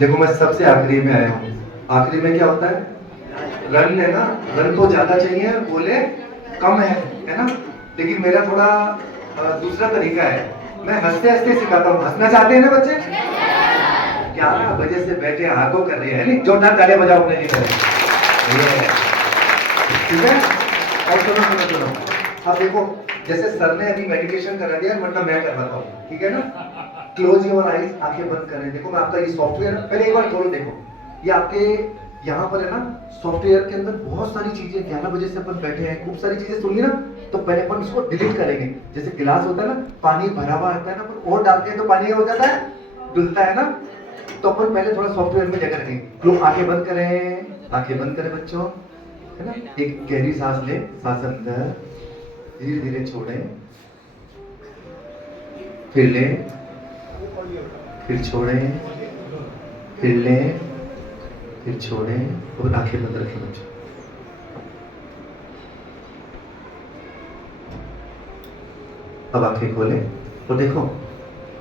देखो मैं सबसे आखिरी में आया हूँ। आखिरी में क्या होता है? रन है ना, रन को ज्यादा चाहिए, बोले कम है ना। लेकिन मेरा थोड़ा दूसरा तरीका है। मैं हंसते हंसते सिखाता हूँ। हंसना चाहते हैं ना बच्चे? 11 बजे से बैठे आगो कर रहे हैं, नहीं जोरदार तालियां बजाओ अपने लिए करें। ठीक है। और सुनो सुनो सुनो, अब देखो जैसे सर ने अभी मेडिटेशन करा दिया, मतलब मैं करवाता हूँ, ठीक है ना। क्लोज योर आईज, आंखें बंद करें। देखो मैं आपका ये सॉफ्टवेयर पहले एक बार खोलो, देखो ये आपके यहाँ पर है ना। सॉफ्टवेयर के अंदर बहुत सारी चीजें, 11 बजे से अपन बैठे हैं, खूब सारी चीजें सुनिए ना। तो पहले अपन उसको डिलीट करेंगे। जैसे गिलास होता है ना, पानी भरा हुआ आता है ना, अपन और डालते हैं तो पानी क्या हो जाता है? डुलता है ना। तो अपन पहले थोड़ा सॉफ्टवेयर में जगह रखेंगे। लोग आंखें बंद करें, आंखें बंद करें बच्चों, है ना। एक गहरी सांस लें, सांस अंदर, धीरे धीरे छोड़ें, फिर लें, फिर छोड़ें, फिर लें, फिर छोड़ें और आंखें बंद रखें बच्चों। अब आंखें खोलें और देखो,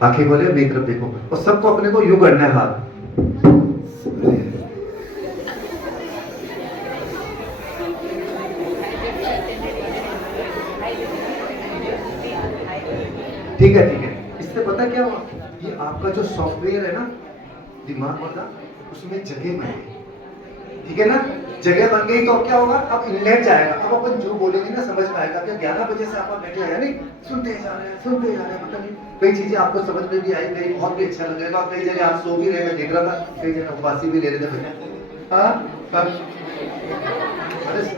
आंखें खोले मेरी तरफ देखो, और सबको अपने को यूं करना है हाथ। ठीक है ठीक है। इससे पता क्या हुआ? ये आपका जो सॉफ्टवेयर है ना दिमाग वाला, उसमें जगह बन गई, ठीक है ना। जगह बन गई तो अब क्या होगा? अब इनलेट जाएगा। अब अपन जो बोलेंगे ना समझ में आएगा। क्या 11 बजे से आप बैठे हैं नहीं, सुनते जा रहे हैं, सुनते जा रहे हैं, मतलब कई चीजें आपको समझ में भी आई, कई बहुत भी अच्छा लगेगा। कई जगह आप सो भी रहे, मैं देख रहा था, कई जगह उपवासी भी ले रहे थे भैया। हाँ, अरे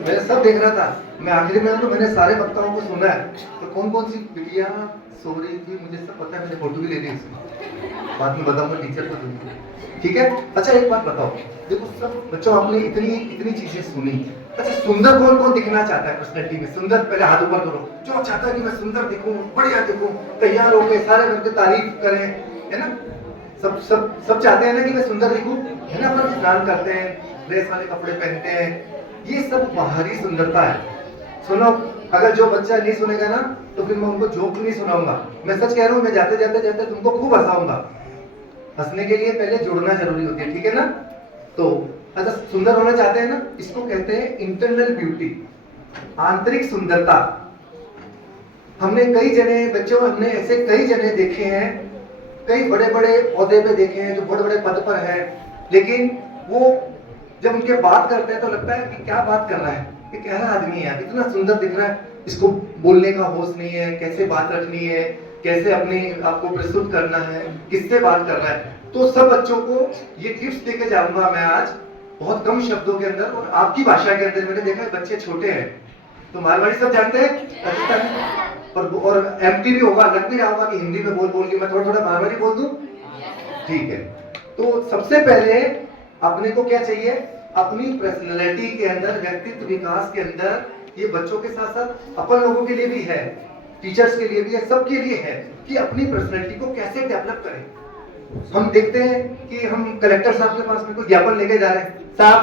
मैं सब देख रहा था। मैं आखिरी में तो मैंने सारे वक्ताओं को सुना है। तो कौन कौन सी बिटिया सो रही थी मुझे सब पता है, मैंने फोटो भी ले ली उसमें, बाद में बताऊंगा टीचर को दूंगी, ठीक है। अच्छा एक बात बताओ, देखो सब बच्चों आपने इतनी इतनी चीजें सुनी। अच्छा सुंदर कौन कौन दिखना चाहता है पर्सनैलिटी में? सुंदर पहले हाथ ऊपर करो। जो चाहता है कि मैं सुंदर दिखूं, बढ़िया दिखूं, तैयार होके सारे मिलकर तारीफ करें, है ना। सब सब सब चाहते हैं ना कि मैं सुंदर दिखूं, है ना। अपन स्नान करते हैं, ड्रेस वाले कपड़े पहनते हैं, ये सब बाहरी सुंदरता है। सुनो, अगर जो बच्चा नहीं सुनेगा ना तो फिर मैं उनको जोक नहीं सुनाऊंगा। मैं सच कह रहा हूँ, मैं जाते जाते जाते तुमको खूब हंसाऊंगा। हंसने के लिए पहले जुड़ना जरूरी होती है, ठीक है ना। तो अच्छा सुंदर होना चाहते हैं ना, इसको कहते हैं इंटरनल ब्यूटी, आंतरिक सुंदरता। हमने कई जने बच्चों, हमने ऐसे कई जने देखे हैं, कई बड़े बड़े ओहदे पे देखे हैं, जो बड़े बड़े पद पर हैं, लेकिन वो जब उनके बात करते हैं तो लगता है कि क्या बात कर रहा है, ये कैसा आदमी है, इतना सुंदर दिख रहा है, इसको बोलने का होश नहीं है, कैसे बात रखनी है, कैसे अपने आपको प्रस्तुत करना है, किससे बात करना है। तो सब बच्चों को ये टिप्स देके जाऊंगा मैं आज, बहुत कम शब्दों के अंदर और आपकी भाषा के अंदर। मैंने देखा है बच्चे छोटे हैं तो मारवाड़ी सब जानते हैं, और एमटी भी होगा, लग भी रहा होगा कि हिंदी में बोल बोल के मैं थोड़ा थोड़ा मारवाड़ी बोल दूं, ठीक है। तो सबसे पहले अपने को क्या चाहिए? अपनी पर्सनैलिटी के अंदर, व्यक्तित्व विकास के अंदर, ये बच्चों के साथ साथ अपन लोगों के लिए भी है, टीचर्स के लिए भी है, सबके लिए है कि अपनी पर्सनैलिटी को कैसे डेवलप करें। हम देखते हैं कि हम कलेक्टर साहब के पास में कोई ज्ञापन लेके जा रहे हैं, साहब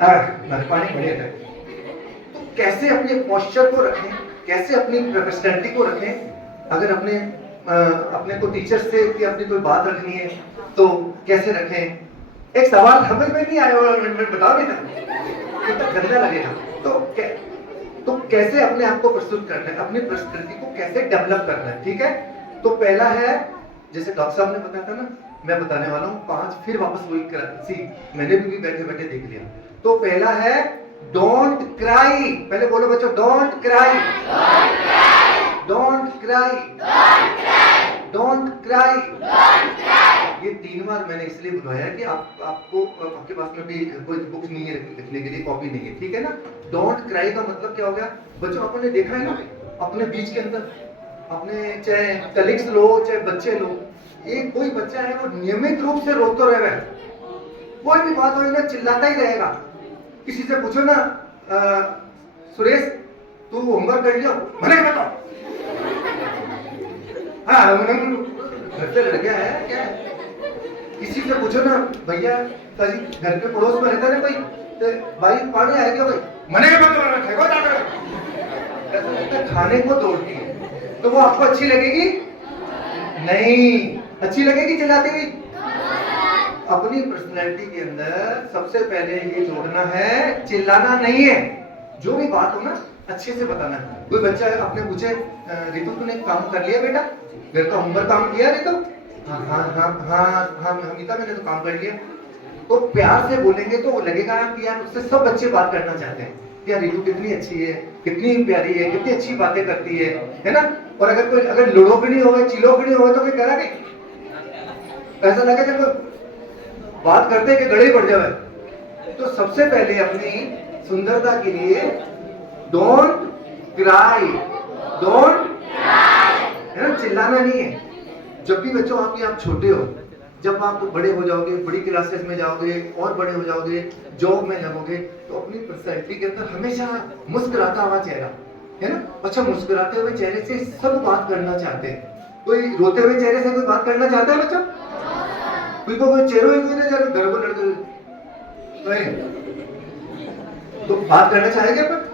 पानी बढ़िया है। तो कैसे अपने पोस्चर को रखें, कैसे अपनी पर्सनैलिटी को रखें। अगर अपने अपने को टीचर से कि अपनी कोई बात रखनी है तो कैसे रखें। एक सवाल समझ में नहीं आया, मैं बता भी था, कितना गंदा लगेगा। तो कैसे अपने आप को प्रस्तुत करना है, अपनी पर्सनैलिटी को कैसे डेवलप करना है, ठीक है। तो पहला है, जैसे डॉक्टर साहब ने बताया था ना, मैं बताने वाला हूँ 5, फिर वापस वही सी मैंने भी बैठे बैठे देख लिया। तो पहला है डोंट क्राई। पहले बोलो बच्चों, don't cry, don't cry, don't cry. ये 3 बार मैंने इसलिए बुलवाया कि आपको आपके पास में भी कोई बुक नहीं है लिखने के लिए, कॉपी नहीं है, ठीक है ना। डोंट क्राई का मतलब क्या हो गया बच्चों? आपने देखा है ना अपने बीच के अंदर, अपने चाहे कलीग्स लो चाहे बच्चे लो, एक कोई बच्चा है वो नियमित रूप से रोता रहेगा, कोई भी बात हो ना चिल्लाता ही रहेगा। किसी से पूछो ना, सुरेश तू होमवर्क कर लियो, मैंने बताओ, हाँ घर से लड़ गया है क्या है? किसी से पूछो ना, भैया कभी घर के पड़ोस में रहता है ना कोई, तो भाई पानी आया क्या भाई, मैंने ऐसा लगता है खाने को तोड़ती है। तो वो आपको अच्छी लगेगी? नहीं। अच्छी लगेगी चिल्लाती हुई? अपनी पर्सनैलिटी के अंदर सबसे पहले ये जोड़ना है, चिल्लाना नहीं है। जो भी बात हो ना अच्छे से बताना है। कोई बच्चा आपने पूछे रितु तूने काम कर लिया बेटा, घर का होमवर्क काम किया रितु? हाँ हाँ हाँ हाँ हाँ अमिता मैंने तो काम कर लिया। तो प्यार से बोलेंगे तो लगेगा कि यार उससे सब बच्चे बात करना चाहते हैं, यार रितु कितनी अच्छी है, कितनी प्यारी है, कितनी अच्छी बातें करती है ना। और अगर कोई अगर लुड़ोकड़ी हो गई, चिलोकड़ी हो गई तो कोई करा नहीं, ऐसा लगे जब बात करते कि गड़े पड़ जाए। तो सबसे पहले अपनी सुंदरता के लिए डोंट क्राई, है ना, चिल्लाना नहीं है। जब भी बच्चों आप छोटे हो, जब आप बड़े हो जाओगे, बड़ी क्लासेस में जाओगे और बड़े हो जाओगे, जॉब में लगोगे, तो अपनी पर्सनैलिटी के अंदर हमेशा मुस्कुराता हुआ चेहरा, है ना। अच्छा, मुस्कुराते हुए चेहरे से सब बात करना चाहते हैं। कोई रोते हुए चेहरे से कोई बात करना चाहता है बच्चा? कोई चेहरे ही ना जाए घर को लड़ते तो बात करना चाहेंगे। पर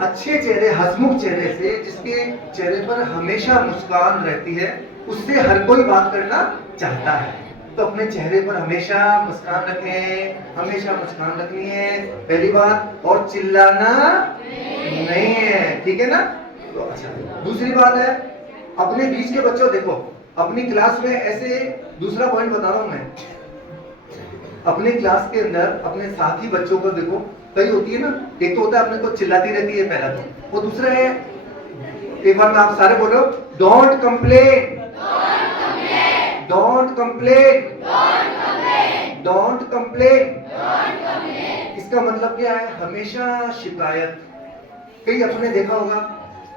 अच्छे चेहरे, हंसमुख चेहरे से, जिसके चेहरे पर हमेशा मुस्कान रहती है, उससे हर कोई बात करना चाहता है। तो अपने चेहरे पर हमेशा मुस्कान रखें, हमेशा मुस्कान रखनी है, पहली बात। और चिल्लाना नहीं है, ठीक है ना। तो अच्छा, दूसरी बात है, अपने बीच के बच्चों देखो, अपनी क्लास में ऐसे दूसरा पॉइंट बता रहा हूं मैं, अपने क्लास के अंदर अपने साथी बच्चों को देखो, कई होती है ना, एक तो होता है अपने को चिल्लाती रहती है पहला तो, वो दूसरा है, एक बार में आप सारे बोलो, don't complain, don't complain, don't complain. इसका मतलब क्या है? हमेशा शिकायत। कई अपने देखा होगा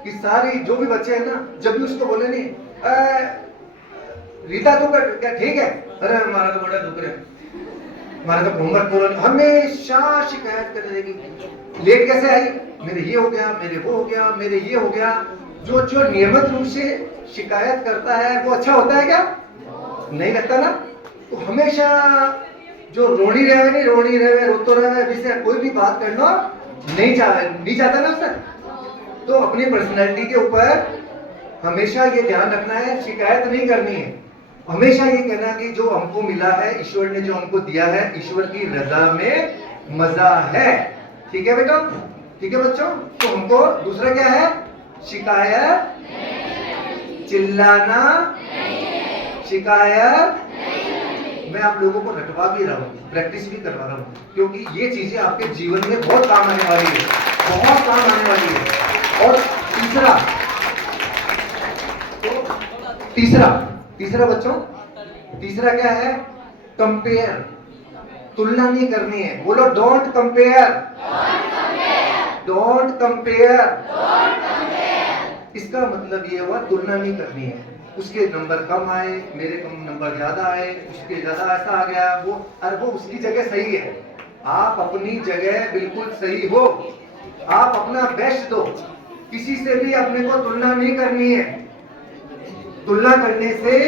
कि सारी जो भी बच्चे हैं ना, जब भी उसको बोले नहीं रीता तो क्या ठीक है, अरे हमारा तो बड़ा दुख है, हमारा तो होमवर्क पूरा, हमेशा शिकायत कर देगी। लेट कैसे आई, मेरे ये हो गया, मेरे वो हो गया, मेरे ये हो गया। जो नियमित रूप से शिकायत करता है वो अच्छा होता है क्या? नहीं लगता ना। तो हमेशा जो रोनी रहे रोतो रहे, जिससे कोई भी बात करना नहीं चाहता ना उससे। तो अपनी पर्सनैलिटी के ऊपर हमेशा ये ध्यान रखना है, शिकायत नहीं करनी है। हमेशा ये कहना कि जो हमको मिला है, ईश्वर ने जो हमको दिया है, ईश्वर की रजा में मजा है। ठीक है बेटा, ठीक है बच्चों। तो हमको दूसरा क्या है? शिकायत, चिल्लाना, शिकायत। मैं आप लोगों को रटवा भी रहा हूँ, प्रैक्टिस भी करवा रहा हूँ, क्योंकि ये चीजें आपके जीवन में बहुत काम आने वाली है, बहुत काम आने वाली है। और तीसरा बच्चों, तीसरा क्या है? कंपेयर, तुलना नहीं करनी है। बोलो डोंट कंपेयर, डोंट कंपेयर। इसका मतलब ये हुआ तुलना नहीं करनी है। उसके नंबर कम आए, मेरे कम नंबर ज्यादा आए, उसके ज्यादा ऐसा आ गया, वो उसकी जगह सही है, आप अपनी जगह बिल्कुल सही हो, आप अपना बेस्ट दो। किसी से भी अपने को तुलना नहीं करनी है। तुलना करने से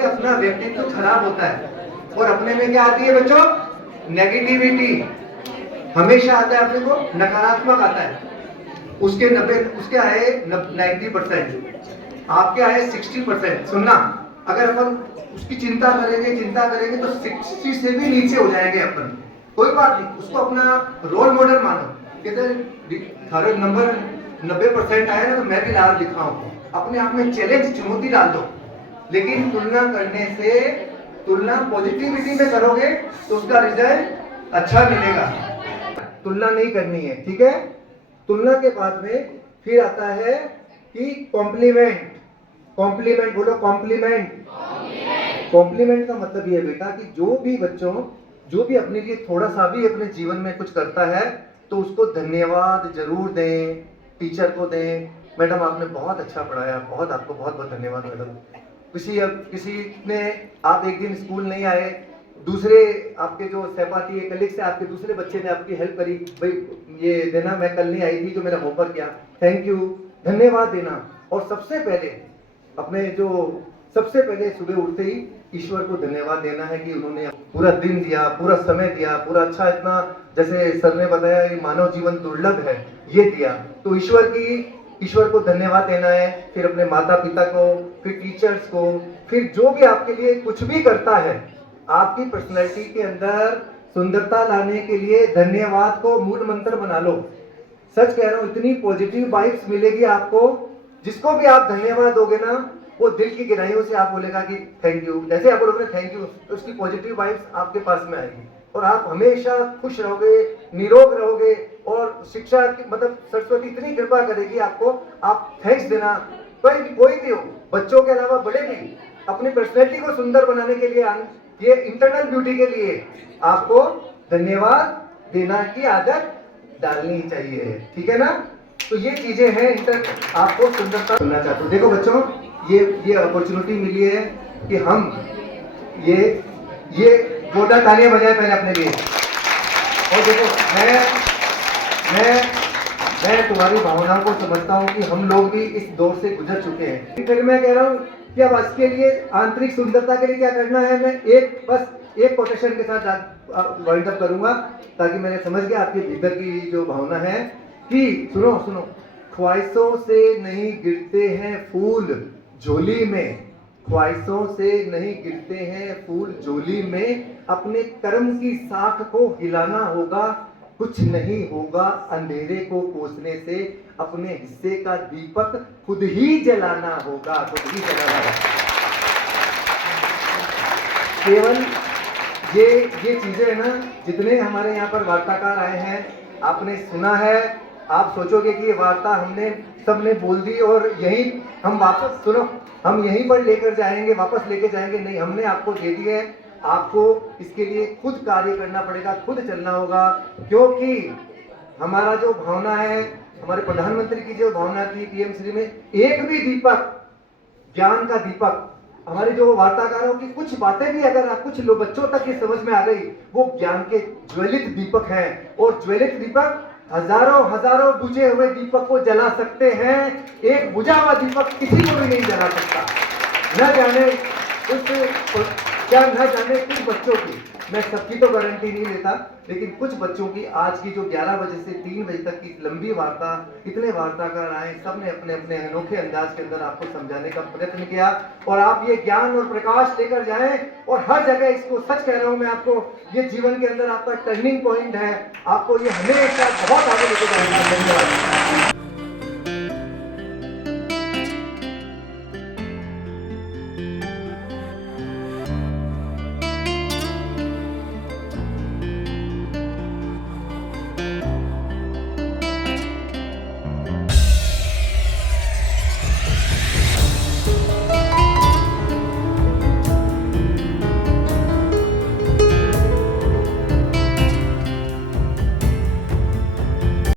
अपना व्यक्तित्व खराब होता है। और अपने में क्या आती है बच्चों? नेगेटिविटी हमेशा आता है, अपने को नकारात्मक आता है। उसके आए 90%, आपके आए 60%। सुनना, अगर अपन उसकी चिंता करेंगे तो 60 से भी नीचे हो जाएंगे अपन। कोई बात नहीं, उसको अपना रोल मॉडल मानो। कहते नंबर 90% आए ना, तो मैं भी लाल दिखाऊं। अपने आप में चैलेंज, चुनौती डाल दो। लेकिन तुलना पॉजिटिविटी में करोगे तो उसका रिजल्ट अच्छा मिलेगा। तुलना नहीं करनी है, ठीक है। तुलना के बाद में फिर आता है कि कॉम्प्लीमेंट। बोलो कॉम्प्लीमेंट। कॉम्प्लीमेंट का मतलब ये बेटा कि जो भी अपने लिए थोड़ा सा भी अपने जीवन में कुछ करता है, तो उसको धन्यवाद जरूर दें, टीचर को दें, मैडम आपने बहुत अच्छा पढ़ाया, आपको बहुत बहुत धन्यवाद मैडम। किसी ने, आप एक दिन स्कूल नहीं आए, दूसरे आपके जो सहपाठी है, कलीग से आपके दूसरे बच्चे ने आपकी हेल्प करी, भाई ये देना, मैं कल नहीं आई थी जो मेरा होमवर्क किया, थैंक यू, धन्यवाद देना। और सबसे पहले सुबह उठते ही ईश्वर को धन्यवाद देना है कि उन्होंने पूरा दिन दिया, पूरा समय दिया, पूरा अच्छा, इतना जैसे सर ने बताया ये मानव जीवन दुर्लभ है, ये दिया। तो ईश्वर को धन्यवाद देना है। फिर अपने माता पिता को, फिर टीचर्स को, फिर जो भी आपके लिए कुछ भी करता है आपकी पर्सनैलिटी के अंदर सुंदरता लाने के लिए धन्यवाद को मूल मंत्र बना लो। सच कह रहा हूं, इतनी पॉजिटिव वाइब्स मिलेगी आपको। जिसको भी आप धन्यवाद दोगे ना, वो दिल की गहराइयों से आप बोलेगा कि थैंक यू। जैसे आप बोलोगे थैंक यू, तो उसकी पॉजिटिव वाइब्स आपके पास में आएगी और आप हमेशा खुश रहोगे, निरोग रहोगे। और शिक्षा की मतलब सरस्वती इतनी कृपा करेगी आपको, आप थैंक्स देना। कोई भी हो, बच्चों के अलावा बड़े भी, अपनी पर्सनैलिटी को सुंदर बनाने के लिए, ये इंटरनल ब्यूटी के लिए आपको धन्यवाद देना की आदत डालनी चाहिए। ठीक है ना? तो ये चीजें हैं आपको सुंदरता करना चाहते हो। देखो बच्चों, ये अपॉर्चुनिटी मिली है कि हम ये जोरदार तालियां बजाएं पहले अपने लिए। और देखो, मैं तुम्हारी भावनाओं को समझता हूँ कि हम लोग भी इस दौर से गुजर चुके हैं। फिर मैं कह रहा हूँ कि अब इसके लिए आंतरिक सुंदरता के लिए क्या करना है, मैं बस एक कोटेशन के साथ वाइंड अप करूंगा ताकि मैंने समझ गया आपके भीतर की जो भावना है कि सुनो, ख्वाहिशों से नहीं गिरते हैं फूल झोली में, ख्वाहिशों से नहीं गिरते हैं फूल झोली में, अपने कर्म की साख को हिलाना होगा, कुछ नहीं होगा अंधेरे को कोसने से, अपने हिस्से का दीपक खुद ही जलाना होगा, खुद ही जलाना होगा। केवल ये चीजें है ना, जितने हमारे यहाँ पर वार्ताकार आए हैं, आपने सुना है, आप सोचोगे कि ये वार्ता हमने सबने बोल दी और यही हम वापस, सुनो, हम यहीं पर लेकर जाएंगे, वापस लेके जाएंगे, नहीं, हमने आपको दे दी है। आपको इसके लिए खुद कार्य करना पड़ेगा, खुद चलना होगा, क्योंकि हमारा जो भावना है, हमारे प्रधानमंत्री की जो भावना थी पीएम श्री में, एक भी दीपक, ज्ञान का दीपक, हमारे जो वार्ताकारों की कुछ बातें भी अगर कुछ लोग बच्चों तक ये समझ में आ गई, वो ज्ञान के ज्वलित दीपक हैं। और ज्वलित दीपक हजारों बुझे हुए दीपक को जला सकते हैं, एक बुझा हुआ दीपक किसी को भी नहीं जला सकता। न जाने कुछ बच्चों की, मैं सबकी तो गारंटी नहीं लेता, लेकिन कुछ बच्चों की आज की जो 11 बजे से 3 बजे तक की लंबी वार्ता, इतने वार्ताकार आए, सबने अपने अपने अनोखे अंदाज के अंदर आपको समझाने का प्रयत्न किया और आप ये ज्ञान और प्रकाश लेकर जाएं और हर जगह इसको, सच कह रहा हूं मैं आपको, ये जीवन के अंदर आपका टर्निंग पॉइंट है, आपको ये हमेशा बहुत आगे लेके जाएगा।